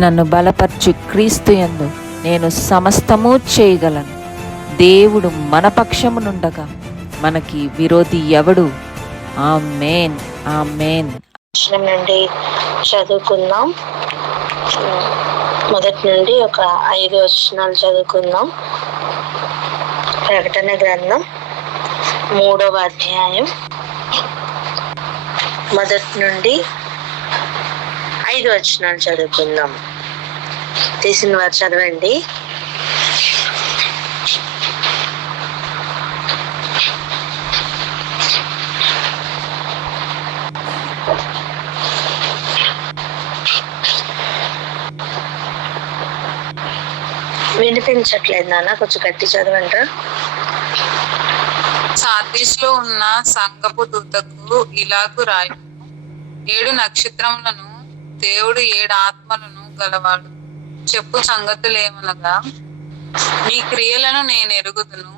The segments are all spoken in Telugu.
నన్ను బలపరచు క్రీస్తు యందు నేను సమస్తము చేయగలను. దేవుడు మన పక్షమునుండగా మనకి విరోధి ఎవడు? ఆమేన్, ఆమేన్. నుండి చదువుకుందాం. మొదటి నుండి ఒక 5 వచనాలు చదువుకుందాం. ప్రకటన గ్రంథం 3వ అధ్యాయం మొదటి నుండి 5 వచనాలు చదువుకుందాం. తీసిన వారు చదవండి. వినిపించట్లేదు నాన్న, కొంచెం గట్టి చదవంటారా? సార్దీస్ లో ఉన్న సంఘపు దూతకు ఇలాగు రాయు, 7 నక్షత్రములను దేవుడు 7 ఆత్మలను గలవాడు చెప్పు సంగతులేమనగా, నీ క్రియలను నేను ఎరుగుదును.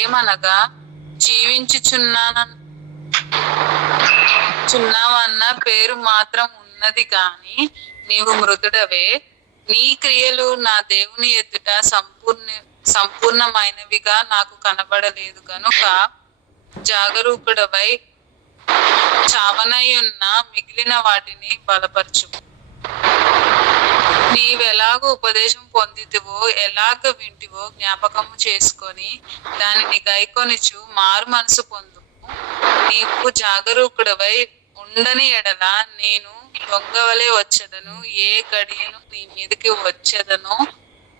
ఏమనగా, చున్నావన్న పేరు మాత్రం ఉన్నది గాని నీవు మృతుడవే. నీ క్రియలు నా దేవుని ఎదుట సంపూర్ణమైనవిగా నాకు కనబడలేదు గనుక జాగరూకుడవై చావనయ్యున్న మిగిలిన వాటిని బలపరచు. నీవెలాగ ఉపదేశం పొందితివో, ఎలాగ వింటివో జ్ఞాపకము చేసుకొని దానిని గైకొనుచు మారు మనసు పొందు. నీవు జాగరూకుడవై ఉండని ఎడల నేను దొంగవలే వచ్చేదను. ఏ గడియను నీ మీదకి వచ్చేదనో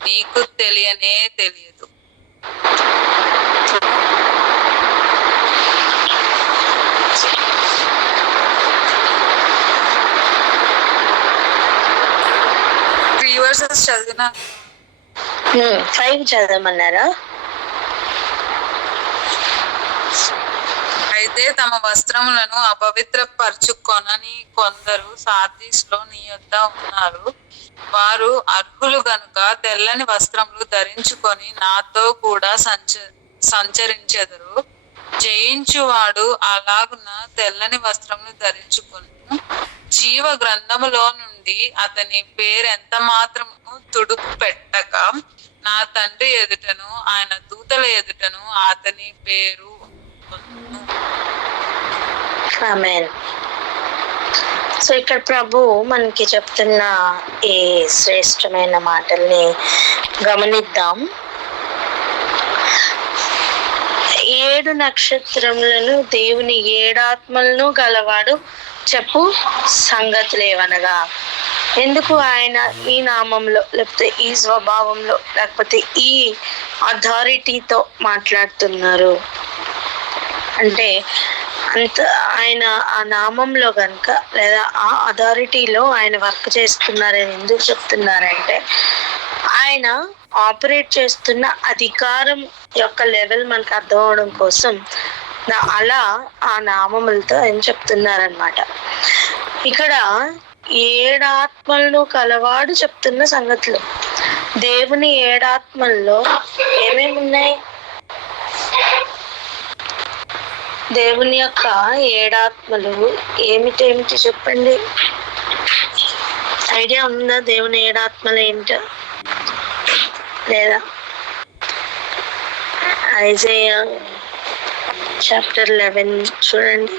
నీకు తెలియనే తెలియదు. చదివిన 5 చదవమన్నారా? అయితే తమ వస్త్రములను అపవిత్రపరచుకొనని కొందరు సార్దీస్ లో నీ యొద్ద ఉన్నారు. వారు అర్హులు గనుక తెల్లని వస్త్రములు ధరించుకొని నాతో కూడా సంచరించెదరు. జయించువాడు అలాగున తెల్లని వస్త్రములు ధరించుకొని జీవ గ్రంథములో నుండి అతని పేరెంత మాత్రము తుడుపు పెట్టక నా తండ్రి ఎదుటను ఆయన దూతల ఎదుటను అతని పేరు. ఆమేన్. సో ఇక్కడ ప్రభు మనకి చెప్తున్న ఈ శ్రేష్టమైన మాటల్ని గమనిద్దాం. 7 నక్షత్రములను దేవుని 7 ఆత్మలను గలవాడు చెప్పు సంగతులేవనగా. ఎందుకు ఆయన ఈ నామంలో, లేకపోతే ఈ స్వభావంలో, లేకపోతే ఈ అథారిటీతో మాట్లాడుతున్నారు అంటే, అంత ఆయన ఆ నామంలో కనుక, లేదా ఆ అథారిటీలో ఆయన వర్క్ చేస్తున్నారని ఎందుకు చెప్తున్నారంటే, ఆయన ఆపరేట్ చేస్తున్న అధికారం యొక్క లెవెల్ మనకు అర్థం అవడం కోసం అలా ఆ నామములతో ఆయన చెప్తున్నారనమాట. ఇక్కడ 7 ఆత్మలను కలవాడు చెప్తున్న సంగతులు. దేవుని 7 ఆత్మల్లో ఏమేమి ఉన్నాయి? దేవుని యొక్క 7 ఆత్మలు ఏమిటేమిటి చెప్పండి. ఐడియా ఉందా దేవుని 7 ఆత్మలు ఏంటో? లేదా ఐజయా చాప్టర్ 11 చూడండి.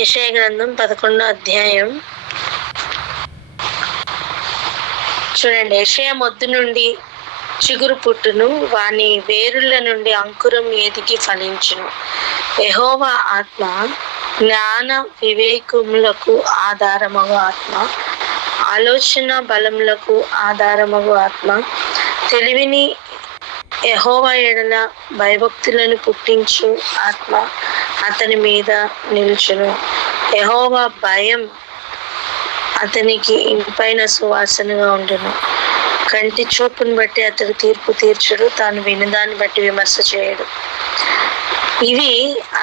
యెషయా గ్రంథం 11వ అధ్యాయం చూడండి. యెషయా మొద్దు నుండి చిగురు పుట్టును, వాని వేరుల నుండి అంకురం ఎదిగి ఫలించును. యెహోవా ఆత్మ జ్ఞాన వివేకములకు ఆధారమగు ఆత్మ, ఆలోచన బలములకు ఆధారమగు ఆత్మ, తెలివిని యెహోవా ఎడల భయభక్తులను పుట్టించు ఆత్మ అతని మీద నిలుచును. యెహోవా భయం అతనికి ఇంపైన సువాసనగా ఉండును. కంటి చూపును బట్టి అతడు తీర్పు తీర్చుడు, తాను వినదాన్ని బట్టి విమర్శ చేయడు. ఇవి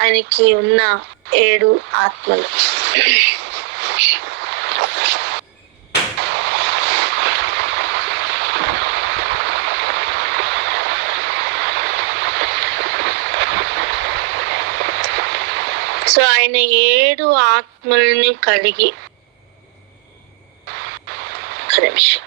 ఆయనకి ఉన్న 7 ఆత్మలు. సో ఆయన 7 ఆత్మలను కలిగి, ఒక్క నిమిషం,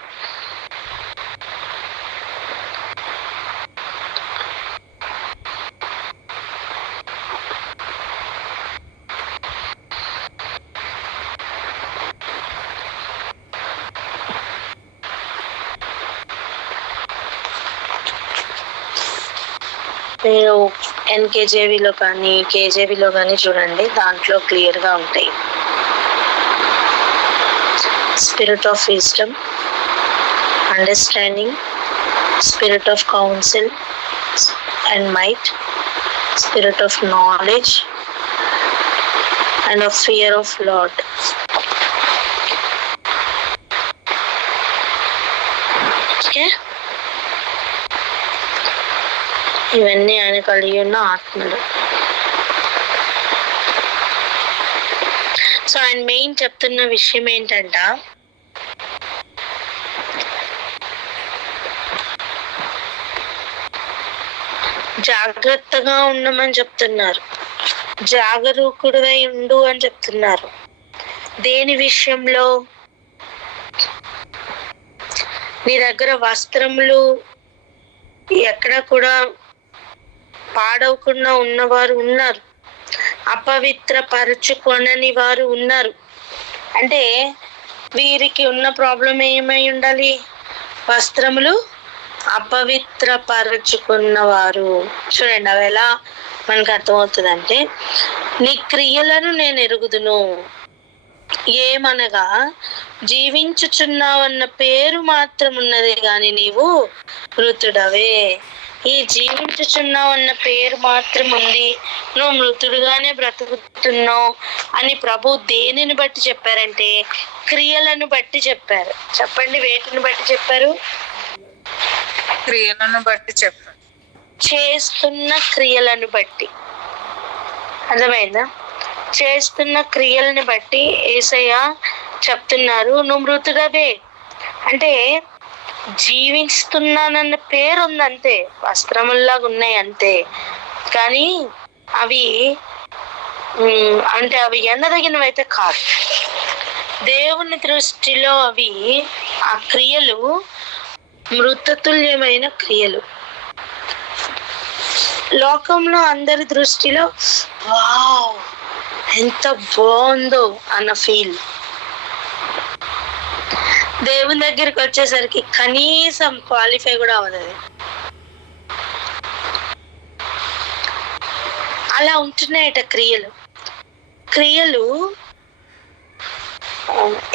మీరు ఎన్కేజేవిలో కానీ కేజేవిలో కానీ చూడండి, దాంట్లో క్లియర్గా ఉంటాయి. Spirit of wisdom, understanding, spirit of council and might, spirit of knowledge and of fear of lord. Okay, ఇవన్నీ ఆయన కలిగి ఉన్న ఆత్మలు. సో ఆయన మెయిన్ చెప్తున్న విషయం ఏంటంట, జాగ్రత్తగా ఉండమని చెప్తున్నారు, జాగరూకుడివై ఉండు అని చెప్తున్నారు. దేని విషయంలో? నీ దగ్గర వస్త్రములు ఎక్కడ కూడా పాడవకుండా ఉన్నవారు ఉన్నారు, అపవిత్ర పరచుకొనని వారు ఉన్నారు. అంటే వీరికి ఉన్న ప్రాబ్లం ఏమై ఉండాలి? వస్త్రములు అపవిత్ర పరచుకున్నవారు. చూడండి, అవి ఎలా మనకు అర్థమవుతుందంటే, నీ క్రియలను నేను ఎరుగుదును, ఏమనగా జీవించుచున్నావన్న పేరు మాత్రం ఉన్నదే గాని నీవు మృతుడవే. ఈ జీవించుచున్నావు అన్న పేరు మాత్రం ఉంది, నువ్వు మృతుడుగానే బ్రతుకుతున్నావు అని ప్రభు దేనిని బట్టి చెప్పారంటే క్రియలను బట్టి చెప్పారు. చెప్పండి, వేటిని బట్టి చెప్పారు? క్రియలను బట్టి చెప్పారు. చేస్తున్న క్రియలను బట్టి. అర్థమైందా? చేస్తున్న క్రియలను బట్టి యేసయ్య చెప్తున్నారు, నువ్వు మృతుడవే. అంటే జీవిస్తున్నానన్న పేరు ఉంది అంతే, వస్త్రముల్లాగా ఉన్నాయి అంతే, కానీ అవి అంటే అవి ఎన్నదగినవి అయితే కాదు. దేవుని దృష్టిలో అవి, ఆ క్రియలు మృతతుల్యమైన క్రియలు. లోకంలో అందరి దృష్టిలో వావ్ ఎంత బాగుందో అన్న ఫీల్. దేవుని దగ్గరికి వచ్చేసరికి కనీసం క్వాలిఫై కూడా అవ్వదు. అలా ఉంటున్నాయట క్రియలు. క్రియలు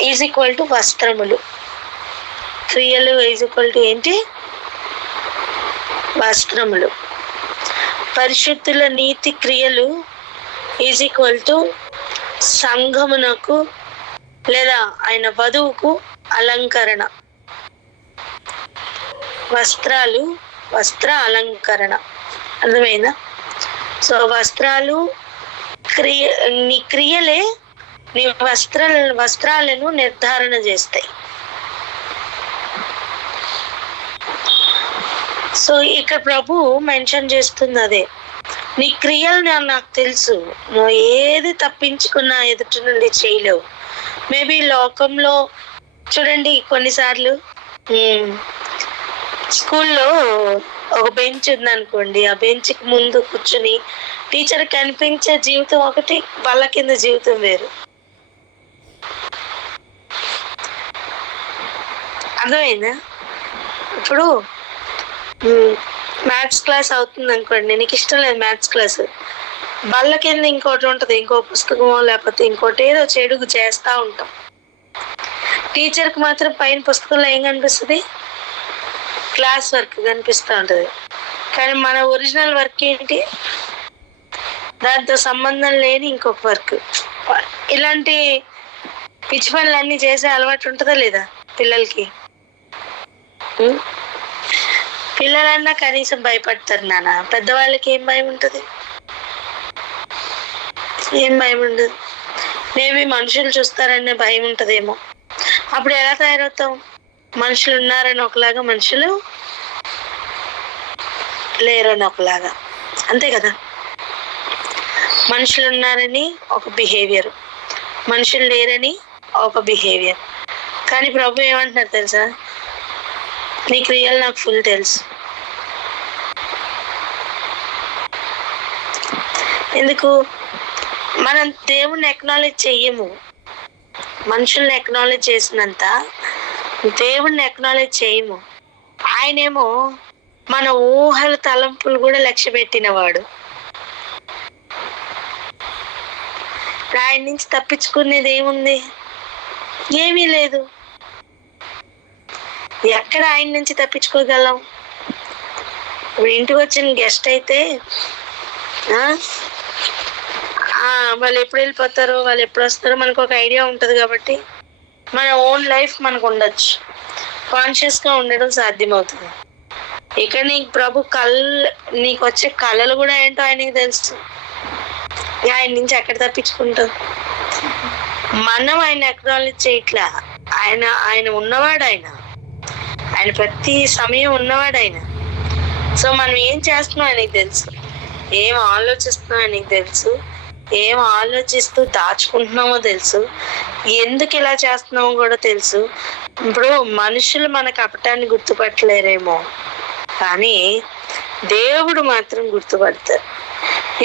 ఈజ్ ఈక్వల్ టు వస్త్రములు. క్రియలు ఈజ్ ఈక్వల్ టు ఏంటి? వస్త్రములు. పరిశుద్ధుల నీతి క్రియలు ఈజ్ ఈక్వల్ టు సంఘమునకు లేదా ఆయన వధువుకు అలంకరణ. వస్త్రాలు, వస్త్ర అలంకరణ. అర్థమైందా? సో వస్త్రాలు నీ క్రియలే నీ వస్త్రాలను నిర్ధారణ చేస్తాయి. సో ఇక్కడ ప్రభు మెన్షన్ చేస్తుంది అదే, నీ క్రియలు నాకు తెలుసు, నువ్వు ఏది తప్పించుకున్నా ఎదుటి నుండి చేయలేవు. మేబీ లోకంలో చూడండి, కొన్నిసార్లు స్కూల్లో ఒక బెంచ్ ఉందనుకోండి, ఆ బెంచ్కి ముందు కూర్చుని టీచర్ కనిపించే జీవితం ఒకటి, వాళ్ళ కింద జీవితం వేరు. అర్థమైందా? ఇప్పుడు మ్యాథ్స్ క్లాస్ అవుతుంది అనుకోండి, నీకు ఇష్టం లేదు మ్యాథ్స్ క్లాస్, బల్ల కింద ఇంకోటి ఉంటుంది, ఇంకో పుస్తకమో లేకపోతే ఇంకోటి ఏదో చెడుగు చేస్తూ ఉంటాం. టీచర్కి మాత్రం పైన పుస్తకంలో ఏం కనిపిస్తుంది? క్లాస్ వర్క్ కనిపిస్తూ ఉంటుంది. కానీ మన ఒరిజినల్ వర్క్ ఏంటి? దాంతో సంబంధం లేని ఇంకొక వర్క్. ఇలాంటి పిచ్చి పనులన్నీ చేసే అలవాటు ఉంటుందా లేదా పిల్లలకి? పిల్లలన్నా కనీసం భయపడతారు నాన్న, పెద్దవాళ్ళకి ఏం భయం ఉంటుంది? ఏం భయం ఉండదు. మేబీ మనుషులు చూస్తారనే భయం ఉంటుందేమో. అప్పుడు ఎలా తయారవుతాం? మనుషులు ఉన్నారని ఒకలాగా, మనుషులు లేరని ఒకలాగా, అంతే కదా? మనుషులు ఉన్నారని ఒక బిహేవియర్, మనుషులు లేరని ఒక బిహేవియర్. కానీ ప్రభు ఏమంటున్నారు తెలుసా? నీ క్రియలు నాకు ఫుల్ తెలుసు. ఎందుకు? మనం దేవుణ్ణి ఎక్నాలెడ్జ్ చెయ్యము. మనుషుల్ని ఎక్నాలెడ్జ్ చేసినంత దేవుణ్ణి ఎక్నాలెడ్జ్ చేయము. ఆయనేమో మన ఊహల తలంపులు కూడా లక్ష్య పెట్టినవాడు. ఆయన నుంచి తప్పించుకునేది ఏముంది? ఏమీ లేదు. ఎక్కడ ఆయన నుంచి తప్పించుకోగలం? ఇప్పుడు ఇంటికి వచ్చిన గెస్ట్ అయితే వాళ్ళు ఎప్పుడు వెళ్ళిపోతారో, వాళ్ళు ఎప్పుడు వస్తారో మనకు ఒక ఐడియా ఉంటుంది. కాబట్టి మన ఓన్ లైఫ్ మనకు ఉండొచ్చు, కాన్షియస్గా ఉండడం సాధ్యమవుతుంది. ఇక్కడ నీకు ప్రభు నీకు వచ్చే కళలు కూడా ఏంటో ఆయనకి తెలుసు. ఆయన నుంచి ఎక్కడ తప్పించుకుంటావు? మనం ఆయన ఎక్నాలెడ్జ్ చేయట్లా. ఆయన ఉన్నవాడు, ఆయన ప్రతి సమయం ఉన్నవాడు ఆయన. సో మనం ఏం చేస్తున్నాం ఆయనకి తెలుసు, ఏం ఆలోచిస్తున్నాం ఆయనకి తెలుసు, ఏం ఆలోచిస్తూ దాచుకుంటున్నామో తెలుసు, ఎందుకు ఇలా చేస్తున్నామో కూడా తెలుసు. ఇప్పుడు మనుషులు మన కపటాన్ని గుర్తుపట్టలేరేమో, కానీ దేవుడు మాత్రం గుర్తుపడతారు.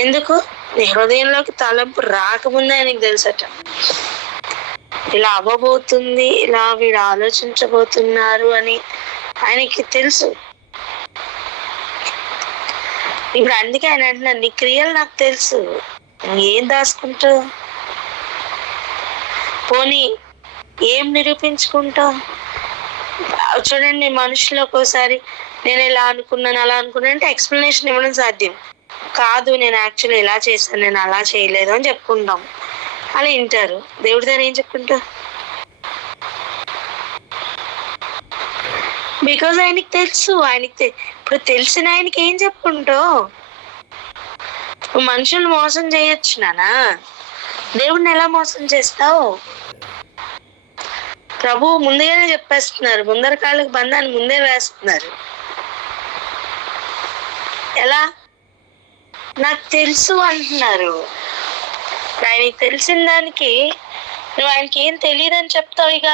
ఎందుకు? నీ హృదయంలోకి తలంపు రాకముందే ఆయనకి తెలుసట. ఇలా అవ్వబోతుంది, ఇలా వీడు ఆలోచించబోతున్నారు అని ఆయనకి తెలుసు. ఇప్పుడు అందుకే ఆయన అంటున్నాను, నీ క్రియలు నాకు తెలుసు, ఏం దాచుకుంటావు? పోనీ ఏం నిరూపించుకుంటావు? చూడండి, మనుషులు ఒక్కోసారి నేను ఇలా అనుకున్నాను, అలా అనుకున్నాను అంటే ఎక్స్ప్లెనేషన్ ఇవ్వడం సాధ్యం కాదు. నేను యాక్చువల్లీ ఇలా చేశాను, నేను అలా చేయలేదు అని చెప్పుకుంటాం. అలా వింటారు. దేవుడి దగ్గర ఏం చెప్పుకుంటా? బికాజ్ ఆయనకి తెలుసు. ఇప్పుడు తెలిసిన ఆయనకి ఏం చెప్పుకుంటావు? మనుషులు మోసం చేయొచ్చు నానా, దేవుడిని ఎలా మోసం చేస్తావు? ప్రభు ముందుగానే చెప్పేస్తున్నారు, ముందర కాళ్ళకి బంధాన్ని ముందే వేస్తున్నారు. ఎలా? నాకు తెలుసు అంటున్నారు. ఆయనకి తెలిసిన దానికి నువ్వు ఆయనకి ఏం తెలియదని చెప్తావు? ఇక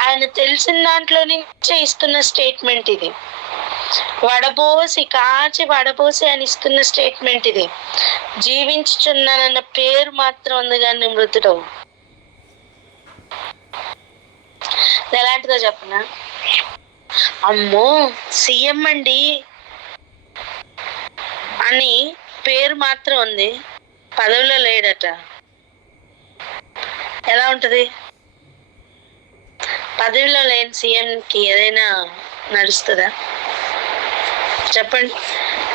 ఆయన తెలిసిన దాంట్లో నుంచే ఇస్తున్న స్టేట్మెంట్ ఇది. కాచి వడబోసి అని ఇస్తున్న స్టేట్మెంట్ ఇది. జీవించుచున్నానన్న పేరు మాత్రం ఉంది కానీ మృతుడవు. ఎలాంటిదో చెప్పనా? అమ్మో సీఎం అండి అని పేరు మాత్రం ఉంది, పదవిలో లేడట. ఎలా ఉంటది? పదవిలో లేని సీఎంకి ఏదైనా నడుస్తుందా? చెప్పండి.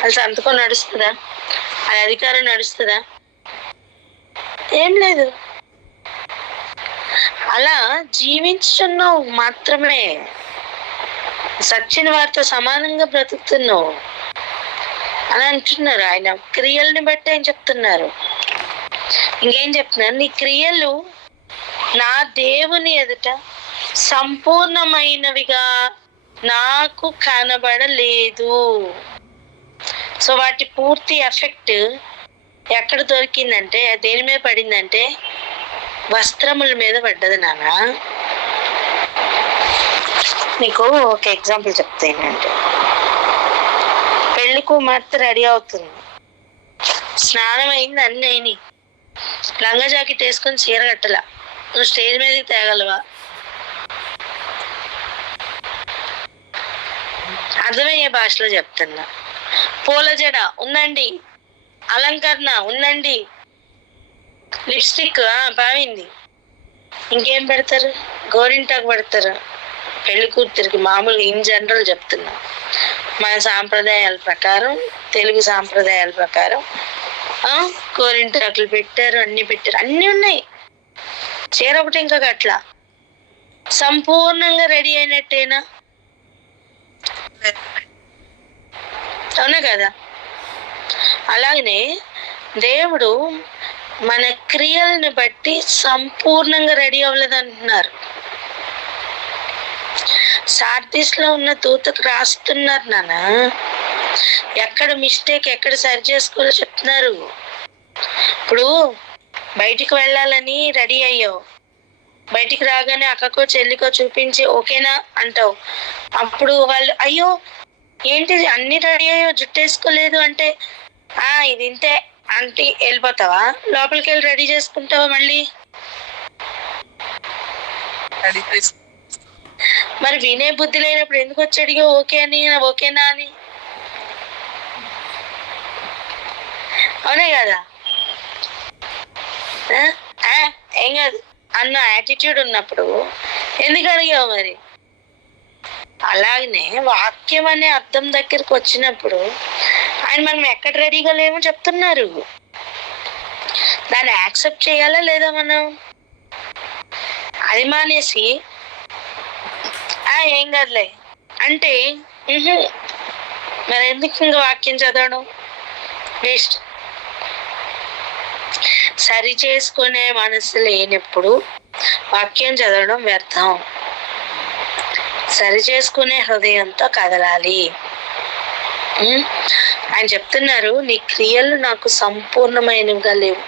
అది సంతకం నడుస్తుందా? అది అధికారం నడుస్తుందా? ఏం లేదు. అలా జీవించున్నావు మాత్రమే, సచ్చిన వారితో సమానంగా బ్రతుకుతున్నావు అని అంటున్నారు. ఆయన క్రియల్ని బట్టి ఆయన చెప్తున్నారు. ఇంకేం చెప్తున్నారు? నీ క్రియలు నా దేవుని ఎదుట సంపూర్ణమైనవిగా నాకు కనబడలేదు. సో వాటి పూర్తి ఎఫెక్ట్ ఎక్కడ దొరికిందంటే, దేని మీద పడిందంటే వస్త్రముల మీద పడ్డది నాన్న. నీకు ఒక ఎగ్జాంపుల్ చెప్తా. ఏంటంటే పెళ్లి కుమార్తె రెడీ అవుతుంది, స్నానం అయింది, అన్ని అయినాయి, లంగా జాకెట్ వేసుకొని చీర కట్టలా, నువ్వు స్టేజ్ మీదకి తేగలవా? అర్థమయ్యే భాషలో చెప్తున్నా. పూల జడ ఉందండి, అలంకరణ ఉందండి, లిప్స్టిక్ బాగుంది, ఇంకేం పెడతారు? గోరింటాకు పెడతారు పెళ్లి కూతురికి. మామూలుగా ఇన్ జనరల్ చెప్తున్నా, మన సాంప్రదాయాల ప్రకారం, తెలుగు సాంప్రదాయాల ప్రకారం గోరింటాకులు పెట్టారు, అన్ని పెట్టారు, అన్ని ఉన్నాయి. చీర ఒకటి ఇంకా గట్లా. సంపూర్ణంగా రెడీ అయినట్టేనా? అవునా కదా? అలాగనే దేవుడు మన క్రియలను బట్టి సంపూర్ణంగా రెడీ అవ్వలేదు అంటున్నారు. సార్దీస్ లో ఉన్న దూతకు రాస్తున్నారు నాన్న, ఎక్కడ మిస్టేక్ ఎక్కడ సరి చేసుకోవాలో చెప్తున్నారు. ఇప్పుడు బయటికి వెళ్ళాలని రెడీ అయ్యావు, బయటికి రాగానే అక్కకో చెల్లికో చూపించి ఓకేనా అంటావు. అప్పుడు వాళ్ళు అయ్యో ఏంటి అన్ని రెడీ అయ్యో జుట్టేసుకోలేదు అంటే ఇది ఇంతే అంటే వెళ్ళిపోతావా? లోపలికి వెళ్ళి రెడీ చేసుకుంటావా? మళ్ళీ మరి వినే బుద్ధి లేనప్పుడు ఎందుకు వచ్చి అడిగా ఓకేనా అని? అవునే కదా? ఏం కాదు అన్న యాటిట్యూడ్ ఉన్నప్పుడు ఎందుకు అడిగావు మరి? అలాగనే వాక్యం అనే అర్థం దగ్గరికి వచ్చినప్పుడు ఆయన మనం ఎక్కడ రెడీగా లేమో చెప్తున్నారు. దాన్ని యాక్సెప్ట్ చేయాలా లేదా మనం? అది మానేసి ఏం కాదులే అంటే మరి ఎందుకు ఇంకా వాక్యం చదవడం? వేస్ట్. సరి చేసుకునే మనసు లేనప్పుడు వాక్యం చదవడం వ్యర్థం. సరి చేసుకునే హృదయంతో కదలాలి. ఆయన చెప్తున్నారు నీ క్రియలు నాకు సంపూర్ణమైనవిగా లేవు.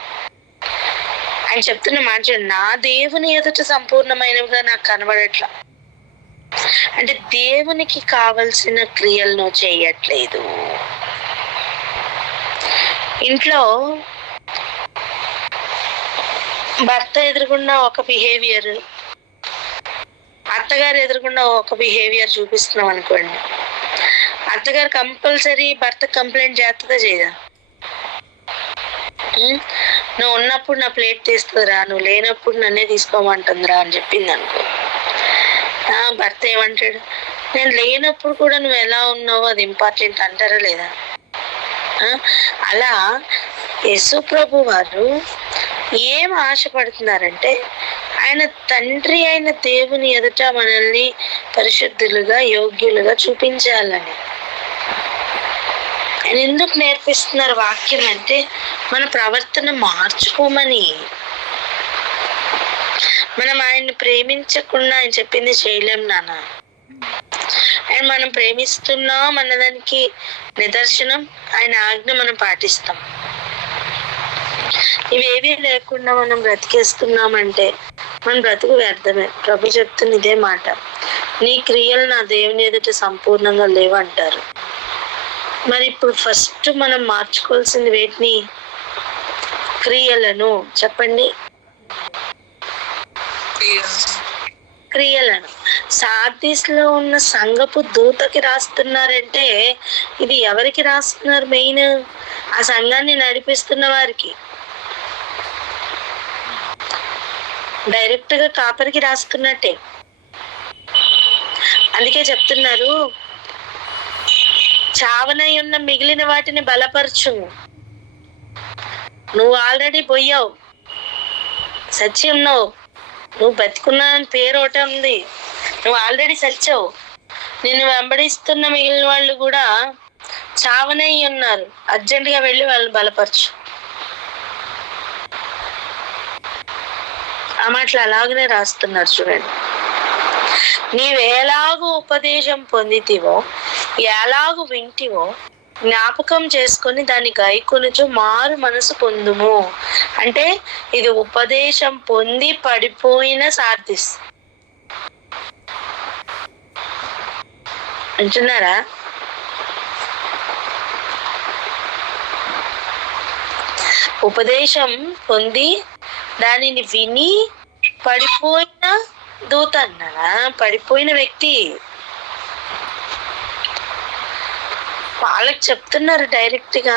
ఆయన చెప్తున్న మాట నా దేవుని ఎదుట సంపూర్ణమైనవిగా నాకు కనబడట్లా. అంటే దేవునికి కావలసిన క్రియలు నువ్వు చేయట్లేదు. ఇంట్లో భర్త ఎదురుగుండా ఒక బిహేవియర్, అత్తగారు ఎదురుగుండా ఒక బిహేవియర్ చూపిస్తున్నాం అనుకోండి, అత్తగారు కంపల్సరీ భర్త కంప్లైంట్ చేస్తుందా చేయదా? నువ్వు ఉన్నప్పుడు నా ప్లేట్ తీస్తుందిరా, నువ్వు లేనప్పుడు నన్నే తీసుకోమంటుందిరా అని చెప్పింది అనుకో. భర్త ఏమంటాడు? నేను లేనప్పుడు కూడా నువ్వు ఎలా ఉన్నావో అది ఇంపార్టెంట్ అంటారా లేదా? అలా యేసు ప్రభు వారు ఏం ఆశపడుతున్నారంటే ఆయన తండ్రి అయిన దేవుని ఎదుట మనల్ని పరిశుద్ధులుగా యోగ్యులుగా చూపించాలని. ఆయన ఎందుకు నేర్పిస్తున్నారు వాక్యం అంటే మన ప్రవర్తన మార్చుకోమని. మనం ఆయన్ని ప్రేమించకుండా ఆయన చెప్పింది చేయలేం నాన్న. ఆయన మనం ప్రేమిస్తున్నాం అన్నదానికి నిదర్శనం ఆయన ఆజ్ఞ మనం పాటిస్తాం. ఇవేవీ లేకుండా మనం బ్రతికేస్తున్నామంటే మన బ్రతుకు వ్యర్థమే. ప్రభు చెప్తున్న ఇదే మాట, నీ క్రియలు నా దేవుని ఎదుట సంపూర్ణంగా లేవు అంటారు. మరి ఇప్పుడు ఫస్ట్ మనం మార్చుకోవాల్సింది వేటిని? క్రియలను. చెప్పండి, క్రియలను. సార్దీస్ లో ఉన్న సంఘపు దూతకి రాస్తున్నారంటే ఇది ఎవరికి రాస్తున్నారు? మెయిన్ ఆ సంఘాన్ని నడిపిస్తున్న వారికి. డైరెక్ట్ గా కాపరికి రాస్తున్నట్టే. అందుకే చెప్తున్నారు చావనై ఉన్న మిగిలిన వాటిని బలపరచు. నువ్వు ఆల్రెడీ పోయావు, సచ్చి ఉన్నావు, నువ్వు బతికున్నావని పేరు ఒకటే ఉంది, నువ్వు ఆల్రెడీ సచ్చావు. నిన్ను వెంబడిస్తున్న మిగిలిన వాళ్ళు కూడా చావనై ఉన్నారు. అర్జెంటుగా వెళ్ళి వాళ్ళని బలపరచు. ఆ మాటలు అలాగనే రాస్తున్నారు చూడండి. నీవెలాగూ ఉపదేశం పొందితివో, ఎలాగూ వింటివో జ్ఞాపకం చేసుకొని దాన్ని గైకొనుచు మారు మనసు పొందుము. అంటే ఇది ఉపదేశం పొంది పడిపోయిన సార్దీస్ అంటున్నారా? ఉపదేశం పొంది దానిని విని పడిపోయిన దూత అన్నారా? పడిపోయిన వ్యక్తి. వాళ్ళకి చెప్తున్నారు డైరెక్ట్ గా,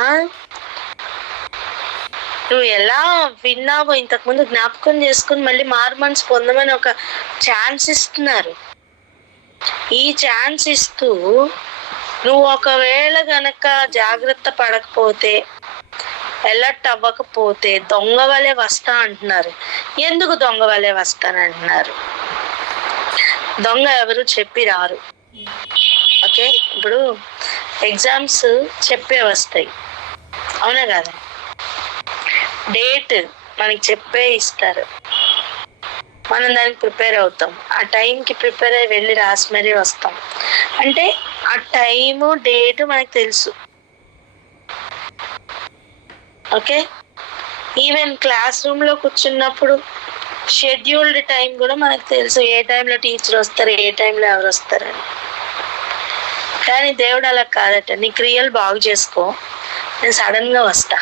నువ్వు ఎలా విన్నావో ఇంతకుముందు జ్ఞాపకం చేసుకుని మళ్ళీ మారు మనసు పొందమని ఒక ఛాన్స్ ఇస్తున్నారు. ఈ ఛాన్స్ ఇస్తూ నువ్వు ఒకవేళ గనక జాగ్రత్త పడకపోతే, అలర్ట్ అవ్వకపోతే దొంగ వలె వస్తా అంటున్నారు. ఎందుకు దొంగ వలె వస్తానంటున్నారు? దొంగ ఎవరు చెప్పి రారు. ఓకే, ఇప్పుడు ఎగ్జామ్స్ చెప్పే వస్తాయి, అవునా కదా? డేట్ మనకి చెప్పే ఇస్తారు, మనం దానికి ప్రిపేర్ అవుతాం. ఆ టైంకి ప్రిపేర్ అయ్యి వెళ్ళి రాసి మరీ వస్తాం. అంటే ఆ టైము డేటు మనకు తెలుసు. ఓకే, ఈవెన్ క్లాస్ రూమ్లో కూర్చున్నప్పుడు షెడ్యూల్డ్ టైం కూడా మనకు తెలుసు. ఏ టైంలో టీచర్ వస్తారు, ఏ టైంలో ఎవరు వస్తారని. కానీ దేవుడు అలా కాదట. నీ క్రియలు బాగు చేసుకో, నేను సడన్గా వస్తా.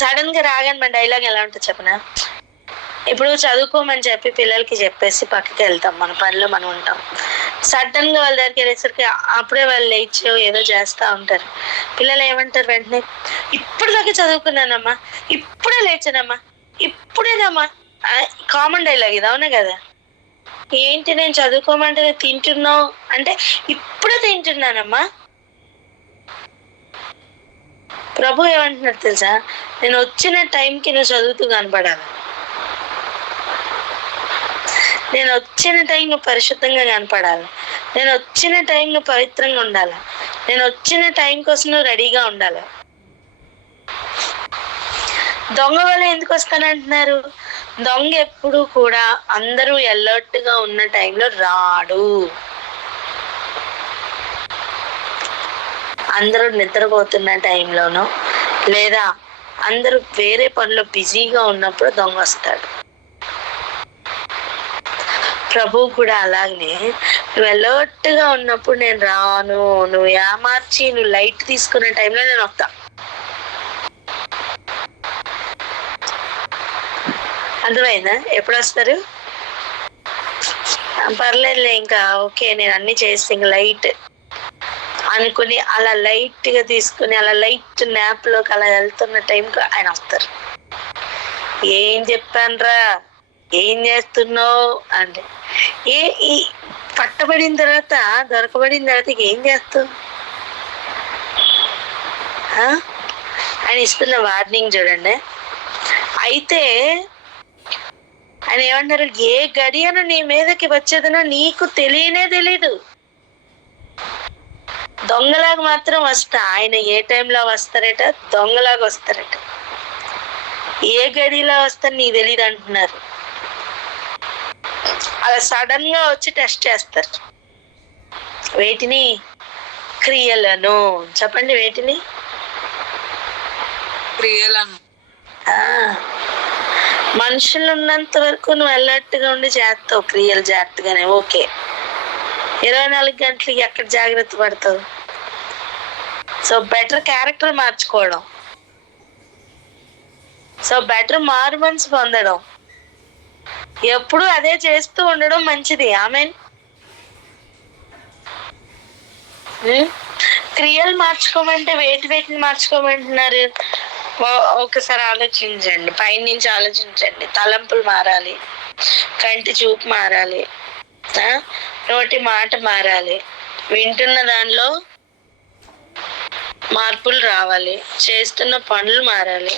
సడన్గా రాగానే మన డైలాగ్ ఎలా ఉంటుంది చెప్పనా? ఇప్పుడు చదువుకోమని చెప్పి పిల్లలకి చెప్పేసి పక్కకి వెళ్తాం, మన పనిలో మనం ఉంటాం. సడన్గా వాళ్ళ దగ్గరికి వెళ్ళేసరికి అప్పుడే వాళ్ళు లేచి ఏదో చేస్తూ ఉంటారు. పిల్లలు ఏమంటారు వెంటనే, ఇప్పుడు దాకా చదువుకున్నానమ్మా, ఇప్పుడే లేచానమ్మా, ఇప్పుడేనమ్మా. కామన్ డైలాగ్ ఇది, అవునా కదా? ఏంటి నేను చదువుకోమంటే తింటున్నావు అంటే, ఇప్పుడే తింటున్నానమ్మా. ప్రభు ఏమంటున్నారు తెలుసా? నేను వచ్చిన టైంకి నువ్వు చదువుతూ కనపడాలి, నేను వచ్చిన టైం నువ్వు పరిశుద్ధంగా కనపడాలి, నేను వచ్చిన టైం నువ్వు పవిత్రంగా ఉండాలి, నేను వచ్చిన టైం కోసం నువ్వు రెడీగా ఉండాలి. దొంగ వల్ల ఎందుకు వస్తానంటున్నారు? దొంగ ఎప్పుడు కూడా అందరూ అలర్ట్ గా ఉన్న టైంలో రాడు. అందరూ నిద్రపోతున్న టైంలోనో లేదా అందరూ వేరే పనిలో బిజీగా ఉన్నప్పుడు దొంగ వస్తాడు. ప్రభు కూడా అలాగనే నువ్వు అలర్ట్ గా ఉన్నప్పుడు నేను రాను, నువ్వు ఏమార్చి నువ్వు లైట్ తీసుకునే టైంలో నేను వస్తా. అర్థమైందా? ఎప్పుడు వస్తారు? పర్లేదులే, ఇంకా ఓకే నేను అన్ని చేస్తే ఇంకా లైట్ అనుకుని అలా లైట్ గా తీసుకుని అలా లైట్ న్యాప్ లోకి అలా వెళ్తున్న టైంకి ఆయన వస్తారు. ఏం చెప్పానురా, ఏం చేస్తున్నావు అంటే, ఈ పట్టబడిన తర్వాత దొరకబడిన తర్వాత ఏం చేస్తావు? ఆయన ఇస్తున్న వార్నింగ్ చూడండి. అయితే ఆయన ఏమంటారు, ఏ గడియను నీ మీదకి వచ్చేదనో నీకు తెలియనే తెలీదు. దొంగలాగా మాత్రం వస్తా. ఆయన ఏ టైంలో వస్తారట? దొంగలాగా వస్తారట. ఏ గడిలో వస్తారని నీకు తెలియదు అంటున్నారు. అలా సడన్ గా వచ్చి టెస్ట్ చేస్తారు. వేటిని? క్రియలను. చెప్పండి, వేటిని? క్రియలను. మనుషులు ఉన్నంత వరకు నువ్వు అలర్ట్ గా ఉండి చేస్తావు క్రియలు జాగ్రత్తగానే, ఓకే. 24 గంటలకి ఎక్కడ జాగ్రత్త పడతావు? సో బెటర్ క్యారెక్టర్ మార్చుకోవడం, సో బెటర్ మారు మనసు పొందడం, ఎప్పుడు అదే చేస్తూ ఉండడం మంచిది. ఆమెన్. క్రియలు మార్చుకోమంటే వేటిని మార్చుకోమంటున్నారు? ఒకసారి ఆలోచించండి, పైనుంచి ఆలోచించండి. తలంపులు మారాలి, కంటి చూపు మారాలి, నోటి మాట మారాలి, వింటున్న దానిలో మార్పులు రావాలి, చేస్తున్న పనులు మారాలి,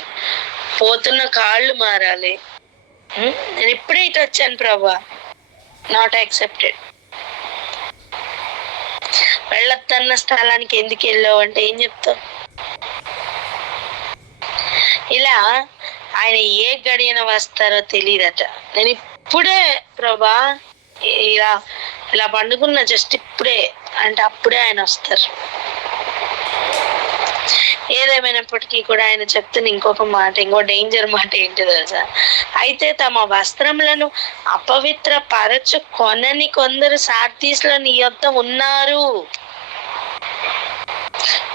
పోతున్న కాళ్ళు మారాలి. నేను ఇప్పుడే ఇటు వచ్చాను ప్రభా, నాట్ యాక్సెప్టెడ్. వెళ్ళొద్దన్న స్థలానికి ఎందుకు వెళ్ళావు అంటే ఏం చెప్తావు? ఇలా ఆయన ఏ గడియన వస్తారో తెలియదట. నేను ఇప్పుడే ప్రభా ఇలా పండుకున్నా, జస్ట్ ఇప్పుడే అంటే అప్పుడే ఆయన వస్తారు. ఏదేమైనప్పటికీ కూడా ఆయన చెప్తున్న ఇంకొక మాట, ఇంకో డేంజర్ మాట ఏంటి తెలుసా? అయితే తమ వస్త్రములను అపవిత్ర పరచు కొనని కొందరు సార్దీస్లో నీ యొద్ద ఉన్నారు.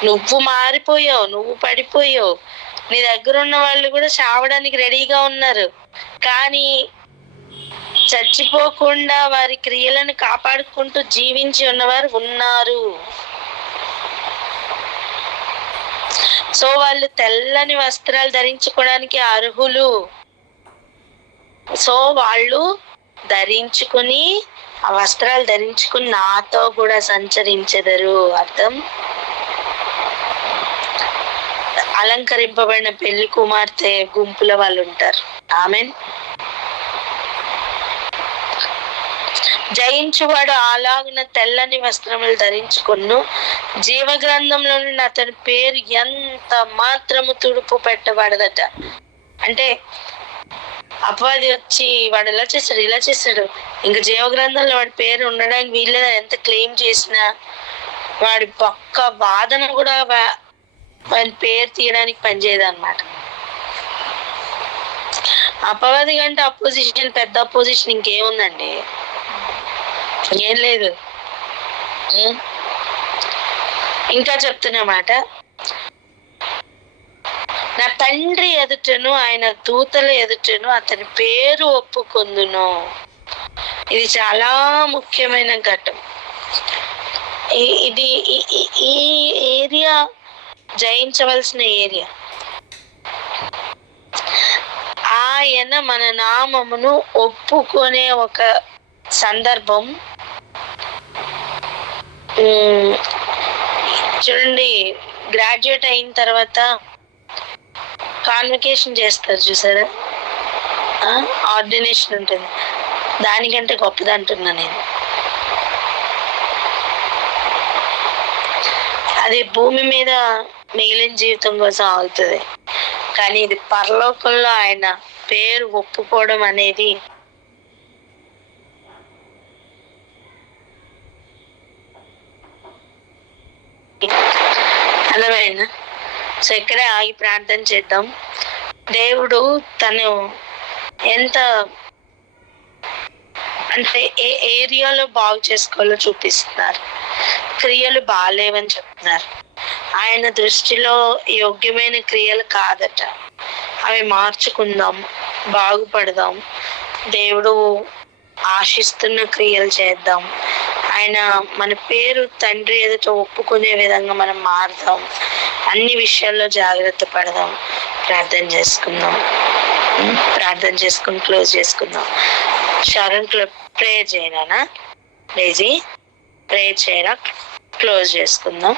నువ్వు మారిపోయావు, నువ్వు పడిపోయావు, నీ దగ్గర ఉన్న వాళ్ళు కూడా చావడానికి రెడీగా ఉన్నారు. కానీ చచ్చిపోకుండా వారి క్రియలను కాపాడుకుంటూ జీవించి ఉన్నవారు ఉన్నారు. సో వాళ్ళు తెల్లని వస్త్రాలు ధరించుకోవడానికి అర్హులు. సో వాళ్ళు ధరించుకుని ఆ వస్త్రాలు ధరించుకుని నాతో కూడా సంచరించెదరు. అర్థం? అలంకరింపబడిన పెళ్లి కుమార్తె గుంపుల వాళ్ళు ఉంటారు. ఆమెన్. జయించువాడు అలాగున తెల్లని వస్త్రములు ధరించుకొను, జీవ గ్రంథంలో నుండి అతని పేరు ఎంత మాత్రము తుడుపు పెట్టబడదట. అంటే అపవాది వచ్చి వాడు ఇలా చేశాడు ఇలా చేశాడు, ఇంకా జీవగ్రంథంలో వాడి పేరు ఉండడానికి వీళ్ళని ఎంత క్లెయిమ్ చేసినా వాడి పక్క వాదన కూడా వాడి పేరు తీయడానికి పనిచేయదు అనమాట. అపవాది కంటే అపోజిషన్, పెద్ద అపోజిషన్ ఇంకేముందండి? ఏం లేదు. ఇంకా చెప్తున్నమాట, నా తండ్రి ఎదుటను ఆయన దూతల ఎదుటను అతని పేరు ఒప్పుకొందును. ఇది చాలా ముఖ్యమైన ఘట్టం. ఇది ఈ ఏరియా జయించవలసిన ఏరియా. ఆయన మన నామమును ఒప్పుకునే ఒక సందర్భం. చూడండి, గ్రాడ్యుయేట్ అయిన తర్వాత కాన్వకేషన్ చేస్తారు చూసారా, ఆర్డినేషన్ ఉంటుంది. దానికంటే గొప్పది అంటున్నా నేను. అది భూమి మీద మిగిలిన జీవితం కోసం అవుతుంది, కానీ ఇది పరలోకంలో ఆయన పేరు ఒప్పుకోవడం అనేది అర్థమైందా? సో ఇక్కడే ఆగి ప్రార్థన చేద్దాం. దేవుడు తను ఎంత అంటే ఏ ఏరియాలో బాగు చేసుకోవాలో చూపిస్తున్నారు. క్రియలు బాగాలేవని చెప్తున్నారు. ఆయన దృష్టిలో యోగ్యమైన క్రియలు కాదట. అవి మార్చుకుందాం, బాగుపడదాం, దేవుడు ఆశిస్తున్న క్రియలు చేద్దాం. ఆయన మన పేరు తండ్రి ఎదుట ఒప్పుకునే విధంగా మనం మారుదాం. అన్ని విషయాల్లో జాగ్రత్త పడదాం. ప్రార్థన చేసుకుందాం. ప్రార్థన చేసుకుని క్లోజ్ చేసుకుందాం. షరణ్ ప్రేయర్ చేయనా? లేజీ ప్రేయర్ చేయరా? క్లోజ్ చేసుకుందాం.